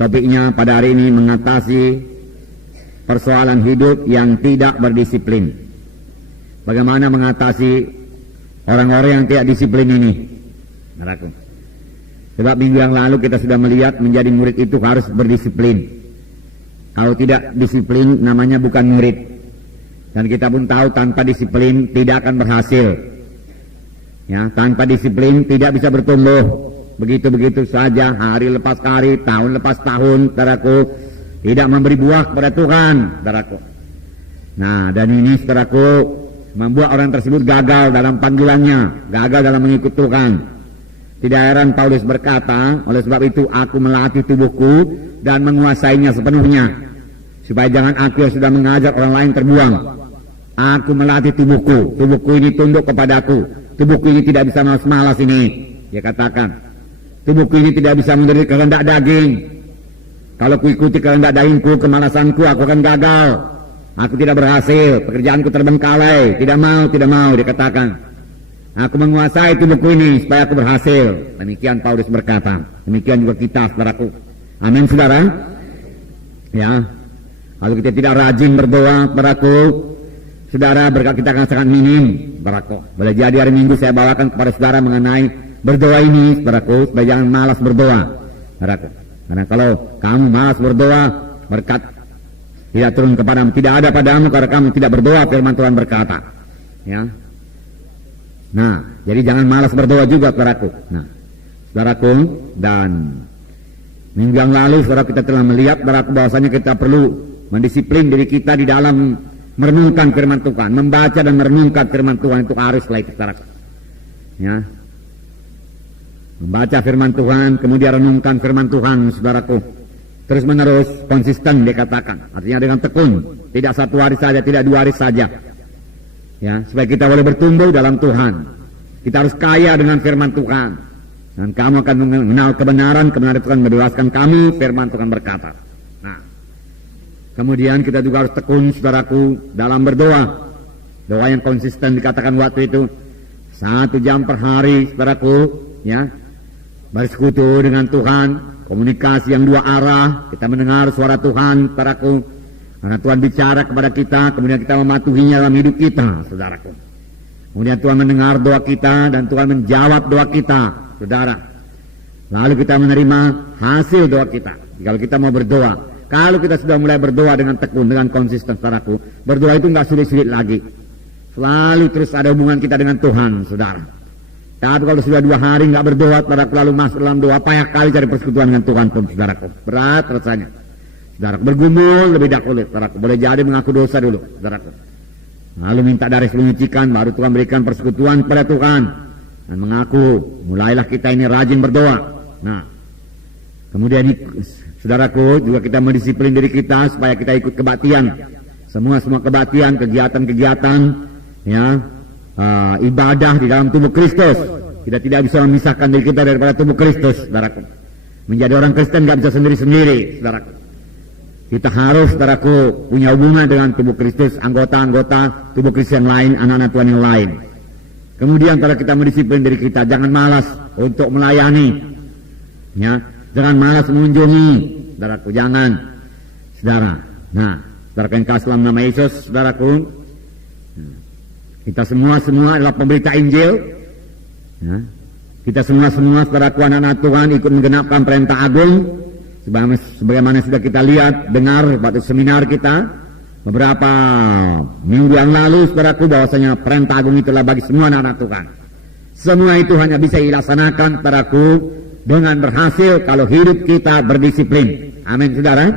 Topiknya pada hari ini mengatasi persoalan hidup yang tidak berdisiplin. Bagaimana mengatasi orang-orang yang tidak disiplin ini? Saudaraku. Sebab minggu yang lalu kita sudah melihat menjadi murid itu harus berdisiplin. Kalau tidak disiplin namanya bukan murid. Dan kita pun tahu tanpa disiplin tidak akan berhasil. Ya, tanpa disiplin tidak bisa bertumbuh. Begitu-begitu saja, hari lepas hari, tahun lepas tahun, saudaraku, tidak memberi buah kepada Tuhan, saudaraku. Nah, dan ini, saudaraku, membuat orang tersebut gagal dalam panggilannya, gagal dalam mengikut Tuhan. Tidak heran Paulus berkata, oleh sebab itu aku melatih tubuhku dan menguasainya sepenuhnya, supaya jangan aku yang sudah mengajar orang lain terbuang. Aku melatih tubuhku, tubuhku ini tunduk kepadaku, tubuhku ini tidak bisa malas-malas ini, dia katakan. Tubuhku ini tidak bisa menderita kehendak daging. Kalau kuikuti kehendak dagingku, kemalasanku, aku akan gagal. Aku tidak berhasil, pekerjaanku terbengkalai. Tidak mau, dia katakan. Aku menguasai tubuhku ini supaya aku berhasil. Demikian Paulus berkata. Demikian juga kita, saudaraku. Amin, saudara. Ya. Kalau kita tidak rajin berdoa, saudaraku, saudara, berkat kita akan sangat minim, saudaraku. Boleh jadi hari Minggu saya bawakan kepada saudara mengenai berdoa ini, saudaraku, supaya jangan malas berdoa, saudaraku. Karena kalau kamu malas berdoa, berkat tidak turun kepadamu, tidak ada padamu karena kamu tidak berdoa, firman Tuhan berkata. Ya. Nah, jadi jangan malas berdoa juga, saudaraku. Nah, saudaraku, dan minggu yang lalu, saudara, kita telah melihat, saudaraku, bahwasanya kita perlu mendisiplin diri kita di dalam merenungkan firman Tuhan, membaca dan merenungkan firman Tuhan itu haruslah itu, saudaraku. Ya. Membaca firman Tuhan, kemudian renungkan firman Tuhan, saudaraku. Terus menerus, konsisten dikatakan. Artinya dengan tekun. Tidak satu hari saja, tidak 2 hari saja. Ya, supaya kita boleh bertumbuh dalam Tuhan. Kita harus kaya dengan firman Tuhan. Dan kamu akan mengenal kebenaran Tuhan membebaskan kami, firman Tuhan berkata. Nah, kemudian kita juga harus tekun, saudaraku, dalam berdoa. Doa yang konsisten dikatakan waktu itu. 1 jam per hari, saudaraku, ya. Bersekutu dengan Tuhan, komunikasi yang 2 arah, kita mendengar suara Tuhan, saudaraku, karena Tuhan bicara kepada kita, kemudian kita mematuhinya dalam hidup kita, saudaraku. Kemudian Tuhan mendengar doa kita dan Tuhan menjawab doa kita, saudara. Lalu kita menerima hasil doa kita. Kalau kita mau berdoa, kalau kita sudah mulai berdoa dengan tekun, dengan konsisten, saudaraku, berdoa itu nggak sulit-sulit lagi. Selalu terus ada hubungan kita dengan Tuhan, saudara. Tapi kalau sudah 2 hari nggak berdoa, saudaraku, lalu masuk dalam doa, payah kali cari persekutuan dengan Tuhan, saudaraku. Berat rasanya. Saudaraku, bergumul lebih dahulu, saudaraku. Boleh jadi mengaku dosa dulu, saudaraku. Lalu minta darah menyucikan, baru Tuhan berikan persekutuan kepada Tuhan. Dan mengaku, mulailah kita ini rajin berdoa. Nah, kemudian saudaraku, juga kita mendisiplin diri kita supaya kita ikut kebaktian. Semua kebaktian, kegiatan-kegiatan, ya. Ibadah di dalam tubuh Kristus. Kita tidak bisa memisahkan diri kita daripada tubuh Kristus, saudaraku. Menjadi orang Kristen gak bisa sendiri-sendiri, saudaraku. Kita harus, saudaraku, punya hubungan dengan tubuh Kristus, anggota-anggota tubuh Kristus yang lain, anak-anak Tuhan yang lain. Kemudian kalau kita mendisiplin diri kita, jangan malas untuk melayani, ya. Jangan malas mengunjungi, saudaraku, jangan, saudara. Nah, saudara yang kasih dalam nama Yesus, saudaraku, kita semua adalah pemberita Injil. Ya. Kita semua saudaraku, anak-anak Tuhan, ikut menggenapkan perintah agung. Sebagaimana sudah kita lihat, dengar pada seminar kita beberapa minggu yang lalu, saudaraku, bahwasanya perintah agung itulah bagi semua anak-anak Tuhan. Semua itu hanya bisa dilaksanakan, saudaraku, dengan berhasil kalau hidup kita berdisiplin. Amin, saudara.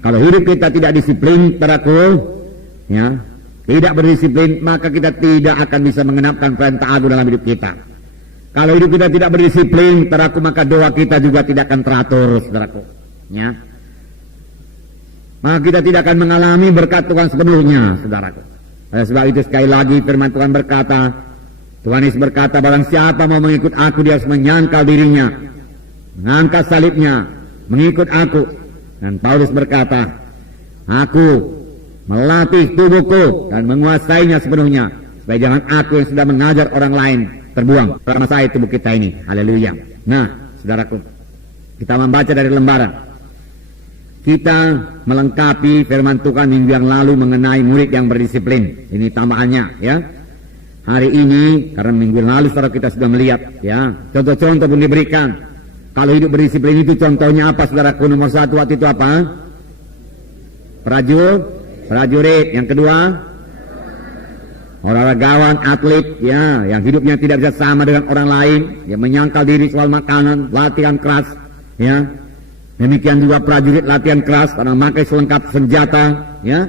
Kalau hidup kita tidak disiplin, saudaraku, ya, tidak berdisiplin, maka kita tidak akan bisa mengenapkan perintah agung dalam hidup kita. Kalau hidup kita tidak berdisiplin, saudaraku, maka doa kita juga tidak akan teratur, saudaraku. Ya. Maka kita tidak akan mengalami berkat Tuhan sepenuhnya, saudaraku. Oleh sebab itu sekali lagi firman Tuhan berkata, Tuhan Yesus berkata, barang siapa mau mengikut aku, dia harus menyangkal dirinya, mengangkat salibnya, mengikut aku. Dan Paulus berkata, aku melatih tubuhku dan menguasainya sepenuhnya, supaya jangan aku yang sudah mengajar orang lain terbuang. Bersama saya tubuh kita ini. Haleluya. Nah, saudaraku, kita membaca dari lembaran. kita melengkapi firman Tuhan minggu yang lalu mengenai murid yang berdisiplin. Ini tambahannya ya. Hari ini karena minggu yang lalu saudara kita sudah melihat ya, contoh-contoh pun diberikan. Kalau hidup berdisiplin itu contohnya apa saudaraku? Nomor 1 waktu itu apa? Prajurit. Yang kedua, olahragawan, atlet ya, yang hidupnya tidak bisa sama dengan orang lain, yang menyangkal diri soal makanan, latihan keras ya. Demikian juga prajurit latihan keras karena memakai selengkap senjata ya.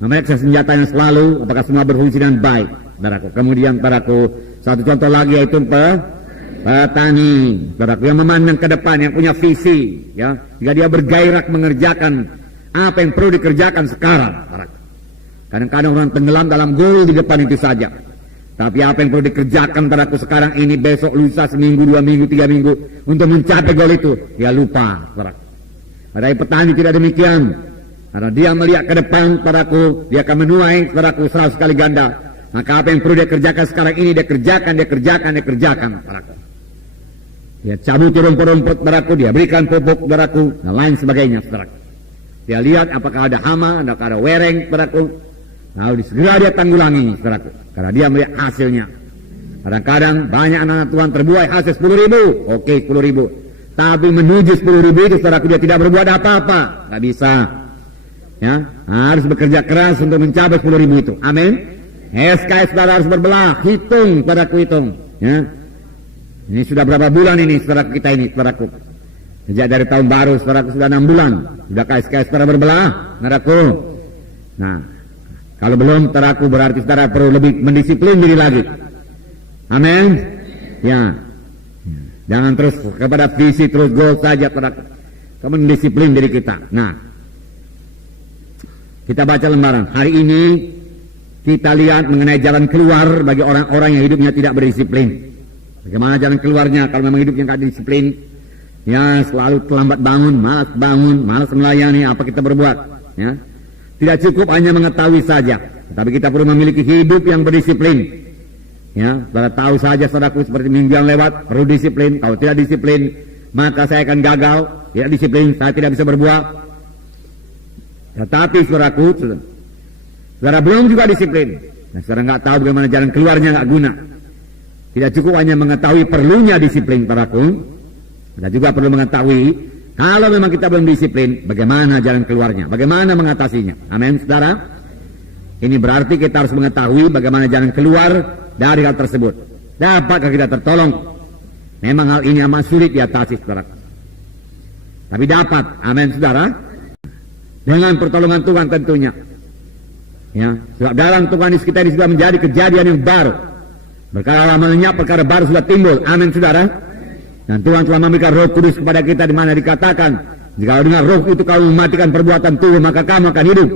Memeriksa senjata yang selalu apakah semua berfungsi dengan baik. Saudaraku. Kemudian saudaraku, satu contoh lagi yaitu petani, saudaraku, yang memandang ke depan, yang punya visi ya. Jika dia bergairah mengerjakan apa yang perlu dikerjakan sekarang, saudaraku. Kadang-kadang orang tenggelam dalam gol di depan itu saja. Tapi apa yang perlu dikerjakan saudaraku sekarang ini, besok, lusa, seminggu, 2 minggu, 3 minggu untuk mencapai gol itu, dia lupa, saudaraku. Padahal petani tidak demikian. Karena dia melihat ke depan, saudaraku, dia akan menuai, saudaraku, 100 kali ganda. Maka apa yang perlu dia kerjakan sekarang ini, dia kerjakan, saudaraku. Dia cabut rumput-rumput, saudaraku, dia berikan pupuk, saudaraku, dan lain sebagainya, saudaraku. Dia lihat apakah ada hama, apakah ada wereng, saudaraku. Lalu segera dia tanggulangi, saudaraku, karena dia melihat hasilnya. Kadang-kadang banyak anak Tuhan terbuai hasil 10.000, oke 10.000. Tapi menuju 10.000 itu, saudaraku, dia tidak berbuat apa-apa, nggak bisa. Ya, harus bekerja keras untuk mencapai 10.000 itu. Amin. SKS saudara harus berbelah, hitung, saudaraku, hitung. Ya, ini sudah berapa bulan ini, saudaraku, kita ini, saudaraku. Sejak dari tahun baru, saudaraku, sudah 6 bulan. Sudah SKS saudara berbelah, saudaraku. Nah, kalau belum, saudaraku, berarti saudara perlu lebih mendisiplin diri lagi. Amin. Ya. Jangan terus kepada visi, terus goal saja, saudaraku. Kamu mendisiplin diri kita. Nah, kita baca lembaran. Hari ini kita lihat mengenai jalan keluar bagi orang-orang yang hidupnya tidak berdisiplin. Bagaimana jalan keluarnya kalau memang hidupnya tidak disiplin? Ya, selalu terlambat bangun, malas melayani, apa kita berbuat? Ya. Tidak cukup hanya mengetahui saja, tapi kita perlu memiliki hidup yang berdisiplin. Ya, saudara tahu saja, saudaraku, seperti minggu yang lewat, perlu disiplin. Kalau tidak disiplin, maka saya akan gagal. Tidak disiplin, saya tidak bisa berbuat. Tetapi saudaraku, saudara belum juga disiplin. Nah, saudara nggak tahu bagaimana jalan keluarnya, nggak guna. Tidak cukup hanya mengetahui perlunya disiplin, saudaraku. Kita juga perlu mengetahui kalau memang kita belum disiplin, bagaimana jalan keluarnya, bagaimana mengatasinya. Amin, saudara. Ini berarti kita harus mengetahui bagaimana jalan keluar dari hal tersebut. Dapatkah kita tertolong? Memang hal ini amat sulit diatasi, saudara. Tapi dapat, amin, saudara. Dengan pertolongan Tuhan tentunya. Ya, sebab dalam Tuhan kita ini sudah menjadi kejadian yang baru. Perkara lamanya, perkara baru sudah timbul. Amin, saudara. Dan Tuhan telah memberikan Roh Kudus kepada kita, di mana dikatakan, jika dengan Roh itu kamu mematikan perbuatan tubuh, maka kamu akan hidup.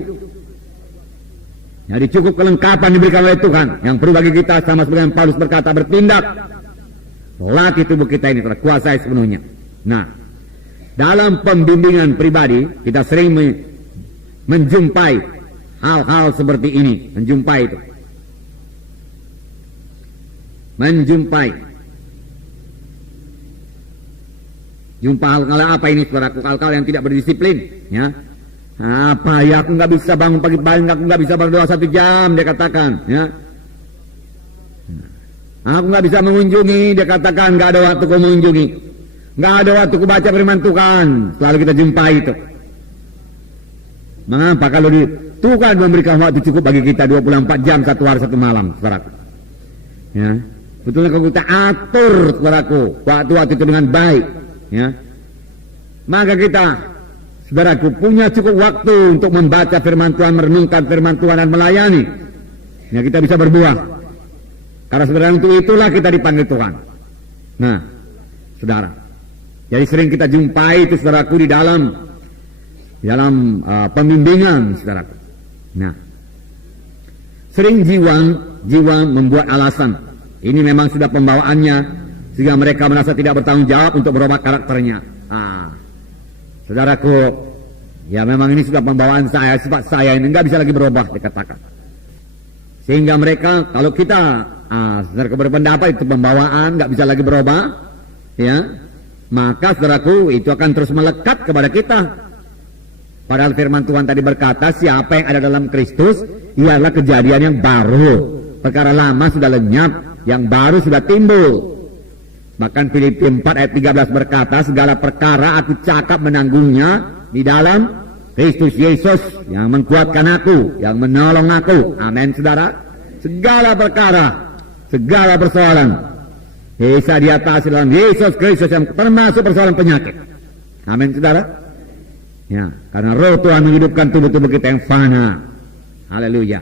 Jadi cukup kelengkapan diberikan oleh Tuhan. Yang perlu bagi kita, sama seperti yang Paulus berkata, bertindak. Latih tubuh kita ini terkuasai sepenuhnya. Nah, dalam pembimbingan pribadi, kita sering menjumpai hal-hal seperti ini. Jumpa hal-hal apa ini, saudaraku? Hal-hal yang tidak berdisiplin, ya. Apa ya, aku nggak bisa bangun pagi-pagi, aku nggak bisa berdoa 1 jam, dia katakan, ya. Aku nggak bisa mengunjungi, dia katakan, nggak ada waktu ku mengunjungi, nggak ada waktu ku baca firman Tuhan. Selalu kita jumpai itu. Mengapa kalau Tuhan memberikan waktu cukup bagi kita 24 jam 1 hari 1 malam, saudaraku? Ya, betulnya kalau kita atur, saudaraku, waktu-waktu itu dengan baik, ya, maka kita, saudaraku, punya cukup waktu untuk membaca firman Tuhan, merenungkan firman Tuhan, dan melayani. Ya, kita bisa berbuah. Karena sebenarnya untuk itulah kita dipanggil Tuhan. Nah, saudara, jadi sering kita jumpai itu, saudaraku, di dalam pembimbingan, saudaraku. Nah, sering jiwa membuat alasan. Ini memang sudah pembawaannya, sehingga mereka merasa tidak bertanggung jawab untuk berubah karakternya. Saudaraku, ya memang ini sudah pembawaan saya, sifat saya ini nggak bisa lagi berubah, dikatakan. Sehingga mereka, kalau kita saudaraku berpendapat itu pembawaan nggak bisa lagi berubah, ya, maka saudaraku itu akan terus melekat kepada kita. Padahal firman Tuhan tadi berkata, siapa yang ada dalam Kristus, ialah kejadian yang baru. Perkara lama sudah lenyap, yang baru sudah timbul. Bahkan Filipi 4 ayat 13 berkata, segala perkara aku cakap menanggungnya di dalam Kristus Yesus yang menguatkan aku, yang menolong aku. Amin, saudara. Segala perkara, segala persoalan bisa diatasi dalam Yesus Kristus, yang termasuk persoalan penyakit. Amin, saudara. Ya, karena roh Tuhan menghidupkan tubuh-tubuh kita yang fana. Haleluya.